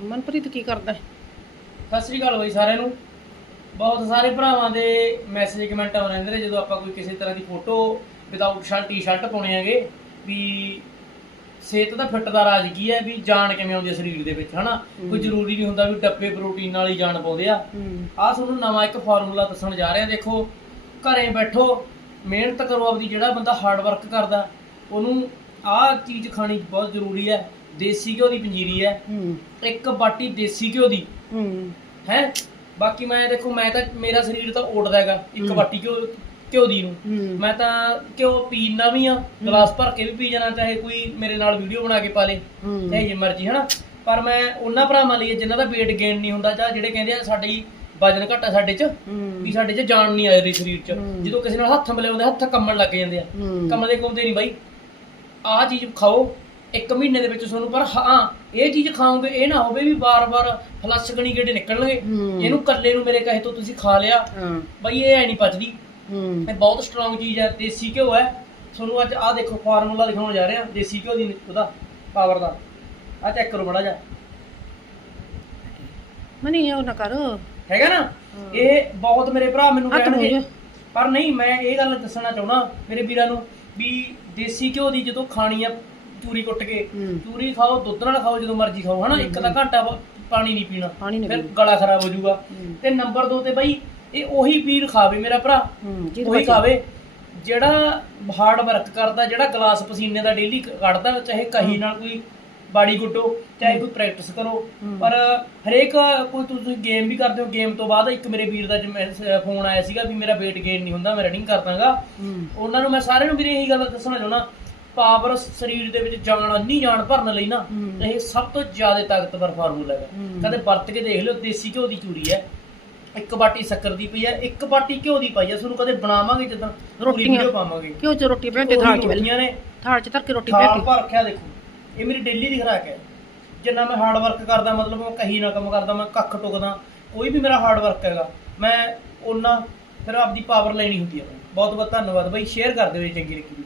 ਮਨਪ੍ਰੀਤ ਕੀ ਕਰਦਾ ਹੈ? ਸਤਿ ਸ੍ਰੀ ਅਕਾਲ ਬਈ ਸਾਰਿਆਂ ਨੂੰ। ਬਹੁਤ ਸਾਰੇ ਭਰਾਵਾਂ ਦੇ ਮੈਸੇਜ ਕਮੈਂਟ ਆਉਂਦੇ ਰਹਿੰਦੇ ਨੇ ਜਦੋਂ ਆਪਾਂ ਕੋਈ ਕਿਸੇ ਤਰ੍ਹਾਂ ਦੀ ਫੋਟੋ ਵਿਦਆਊਟ ਸ਼ਰਟ ਟੀ-ਸ਼ਰਟ ਪਾਉਣੇ ਹੈਗੇ ਵੀ ਸਿਹਤ ਦਾ ਫਿੱਟ ਦਾ ਰਾਜ ਕੀ ਹੈ ਵੀ ਜਾਨ ਕਿਵੇਂ ਆਉਂਦੀ ਹੈ ਸਰੀਰ ਦੇ ਵਿੱਚ ਹਨਾ? ਕੋਈ ਜ਼ਰੂਰੀ ਨਹੀਂ ਹੁੰਦਾ ਵੀ ਡੱਬੇ ਪ੍ਰੋਟੀਨ ਨਾਲ ਹੀ ਜਾਨ ਪਾਉਂਦੇ ਆ। ਹੂੰ। ਆ ਤੁਹਾਨੂੰ ਨਵਾਂ ਇੱਕ ਫਾਰਮੂਲਾ ਦੱਸਣ ਜਾ ਰਿਹਾ ਦੇਖੋ ਘਰੇ ਬੈਠੋ ਮਿਹਨਤ ਕਰੋ ਆਪਦੀ ਜਿਹੜਾ ਬੰਦਾ ਹਾਰਡ ਵਰਕ ਕਰਦਾ ਉਹਨੂੰ ਆਹ ਚੀਜ਼ ਖਾਣੀ ਬਹੁਤ ਜ਼ਰੂਰੀ ਹੈ। ਦੇਸੀ ਘਿਓ ਦੀ ਪੰਜੀਰੀ ਹੈ। ਹੂੰ। ਇੱਕ ਬਾਟੀ ਦੇਸੀ ਘਿਓ ਦੀ। ਹੂੰ। ਹੈ? ਬਾਕੀ ਮੈਂ ਦੇਖੋ ਮੈਂ ਤਾਂ ਮੇਰਾ ਸਰੀਰ ਤਾਂ ਉੱਡਦਾ ਹੈਗਾ ਇੱਕ। ਬਾਟੀ ਘਿਓ ਘਿਓ ਦੀ ਨੂੰ। ਮੈਂ ਤਾਂ ਘਿਓ ਪੀਣਾ ਵੀ ਆ ਗਲਾਸ ਭਰ ਕੇ ਵੀ ਪੀ ਜਾਣਾ ਚਾਹੇ ਕੋਈ ਮੇਰੇ ਨਾਲ ਵੀਡੀਓ ਬਣਾ ਕੇ ਪਾ ਲੇ ਚਾਹੇ ਜੇ ਮਰਜ਼ੀ ਹਨਾ? ਪਰ ਮੈਂ ਉਹਨਾਂ ਭਰਾਵਾਂ ਲਈ ਜਿਨ੍ਹਾਂ ਦਾ weight gain ਨਹੀਂ ਹੁੰਦਾ ਜਾਂ ਜਿਹੜੇ ਕਹਿੰਦੇ ਆ ਸਾਡੀ ਵਜਨ ਘਟਾ ਸਾਡੇ 'ਚ ਵੀ ਸਾਡੇ 'ਚ ਜਾਨ ਨਹੀਂ ਆ ਰਹੀ ਸਰੀਰ 'ਚ। ਜਦੋਂ ਕਿਸੇ ਨਾਲ ਹੱਥ ਮਿਲਾਉਂਦੇ ਹੱਥ ਕੰਮਣ ਲੱਗ ਜਾਂਦੇ ਆ। ਕੰਮਦੇ ਕੁੰਮਦੇ ਨਹੀਂ ਬਾਈ। ਆਹ ਚੀਜ਼ ਖਾਓ ਇੱਕ ਮਹੀਨੇ ਦੇ ਵਿੱਚ ਤੁਹਾਨੂੰ ਪਰ ਹਾਂ ਇਹ ਚੀਜ਼ ਖਾਓਗੇ ਇਹ ਨਾ ਹੋਵੇ ਵੀ ਵਾਰ-ਵਾਰ ਫਲਸ਼ ਗਣੀ ਗੇੜੇ ਨਿਕਲਣਗੇ। ਹੂੰ। ਇਹਨੂੰ ਕੱਲੇ ਨੂੰ ਮੇਰੇ ਕਹੇ ਤੋਂ ਤੁਸੀਂ ਖਾ ਲਿਆ। ਹਾਂ। ਬਾਈ ਇਹ ਐ ਨਹੀਂ ਪਚਦੀ। ਹੂੰ। ਇਹ ਬਹੁਤ ਸਟਰੋਂਗ ਚੀਜ਼ ਹੈ ਦੇਸੀ ਘਿਓ ਹੈ। ਤੁਹਾਨੂੰ ਅੱਜ ਆਹ ਦੇਖੋ ਫਾਰਮੂਲਾ ਦਿਖਾਉਣ ਜਾ ਰਹੇ ਹਾਂ ਦੇਸੀ ਘਿਓ ਦੀ ਉਹਦਾ ਪਾਵਰ ਦਾ। ਆਹ ਚੈੱਕ ਕਰੋ ਮੜਾ ਜਾ ਮਨੀ ਉਹ ਨਾ ਕਰ। ਹੈਗਾ ਨਾ? ਇਹ ਬਹੁਤ ਮੇਰੇ ਭਰਾ ਮੈਨੂੰ ਕਹਿਣਗੇ। ਪਰ ਨਹੀਂ ਮੈਂ ਇਹ ਗੱਲ ਦੱਸਣਾ ਚਾਹੁੰਦਾ ਮੇਰੇ ਵੀਰਾਂ ਨੂੰ ਵੀ ਦੇਸੀ ਘਿਓ ਦੀ ਜਦੋਂ ਖਾਣੀ ਆ ਚੂਰੀ ਕੁੱਟ ਕੇ ਚੂਰੀ ਖਾਓ ਦੁੱਧ ਨਾਲ ਖਾਓ ਜਦੋਂ ਮਰਜ਼ੀ ਖਾਓ ਹਨਾ? ਇੱਕ ਤਾਂ ਘੰਟਾ ਪਾਣੀ ਨਹੀਂ ਪੀਣਾ। ਫਿਰ ਗਲਾ ਖਰਾਬ ਹੋ ਜਾਊਗਾ। ਤੇ ਨੰਬਰ 2 ਤੇ ਬਾਈ ਇਹ ਉਹੀ ਪੀਰ ਖਾਵੇ ਮੇਰਾ ਭਰਾ। ਉਹੀ ਖਾਵੇ। ਜਿਹੜਾ ਹਾਰਡ ਵਰਕ ਕਰਦਾ ਜਿਹੜਾ ਗਲਾਸ ਪਸੀਨੇ ਦਾ ਡੇਲੀ ਕੱਢਦਾ ਚਾਹੇ ਕਹੀ ਨਾਲ ਕੋਈ ਬਾਡੀ ਗੁੱਟੋ ਚਾਹੇ ਕੋਈ ਪ੍ਰੈਕਟਿਸ ਕਰੋ। ਪਰ ਹਰੇਕ ਕੋਈ ਤੁਸੀਂ ਗੇਮ ਵੀ ਕਰਦੇ ਹੋ ਗੇਮ ਤੋਂ ਬਾਅਦ ਇੱਕ ਮੇਰੇ ਵੀਰ ਦਾ ਫੋਨ ਆਇਆ ਸੀਗਾ ਵੀ ਮੇਰਾ weight gain ਨਹੀਂ ਹੁੰਦਾ ਮੈਂ ਰਨਿੰਗ ਕਰਦਾਗਾ। ਉਹਨਾਂ ਨੂੰ ਮੈਂ ਸਾਰਿਆਂ ਨੂੰ ਵੀਰੇ ਇਹੀ ਗੱਲ ਦੱਸਣਾ ਚਾਹੁੰਦਾ ਪਾਵਰ ਸਰੀਰ ਦੇ ਵਿੱਚ ਜਾਨ ਅੰਨੀ ਜਾਨ ਭਰਨ ਲਈ ਨਾ। ਇਹ ਸਭ ਤੋਂ ਜ਼ਿਆਦਾ ਤਾਕਤਵਰ ਫਾਰਮੂਲਾ ਹੈ। ਕਦੇ ਵਰਤ ਕੇ ਦੇਖ ਲਿਓ ਦੇਸੀ ਘਿਓ ਦੀ ਚੂਰੀ ਹੈ। ਇੱਕ ਬਾਟੀ ਸ਼ੱਕਰ ਦੀ ਪਈ ਹੈ ਇੱਕ ਬਾਟੀ ਘਿਓ ਦੀ ਪਈ ਹੈ। ਤੁਹਾਨੂੰ ਕਦੇ ਬਣਾਵਾਂਗੇ ਜਦੋਂ ਰੋਟੀ। ਵੀਡੀਓ ਪਾਵਾਂਗੇ। ਕਿਉਂ ਚ ਰੋਟੀ ਬਣਾ ਕੇ ਥਾਲ ਚ ਰੋਟੀਆਂ ਨੇ। ਥਾਲ ਚ ਧਰ ਕੇ ਰੋਟੀ ਬਣਾ ਕੇ ਭਰ ਰੱਖਿਆ ਦੇਖੋ। ਇਹ ਮੇਰੀ ਡੇਲੀ ਦੀ ਖੁਰਾਕ ਹੈ। ਜਿੰਨਾ ਮੈਂ ਹਾਰਡ ਵਰਕ ਕਰਦਾ ਮਤਲਬ ਮੈਂ ਕਹੀ ਨਾ ਕੰਮ ਕਰਦਾ ਮੈਂ ਕੱਖ ਟੁਕਦਾ। ਕੋਈ ਵੀ ਮੇਰਾ ਹਾਰਡ ਵਰਕ ਹੈਗਾ ਮੈਂ ਉਹਨਾਂ ਫਿਰ ਆਪਦੀ ਪਾਵਰ ਲੈਣੀ ਹੁੰਦੀ ਹੈ। ਬਹੁਤ ਬਹੁਤ ਧੰਨਵਾਦ। ਬਾਈ ਸ਼ੇਅਰ ਕਰ ਦਿਓ ਜੇ ਚੰਗੀ ਲੱਗੀ।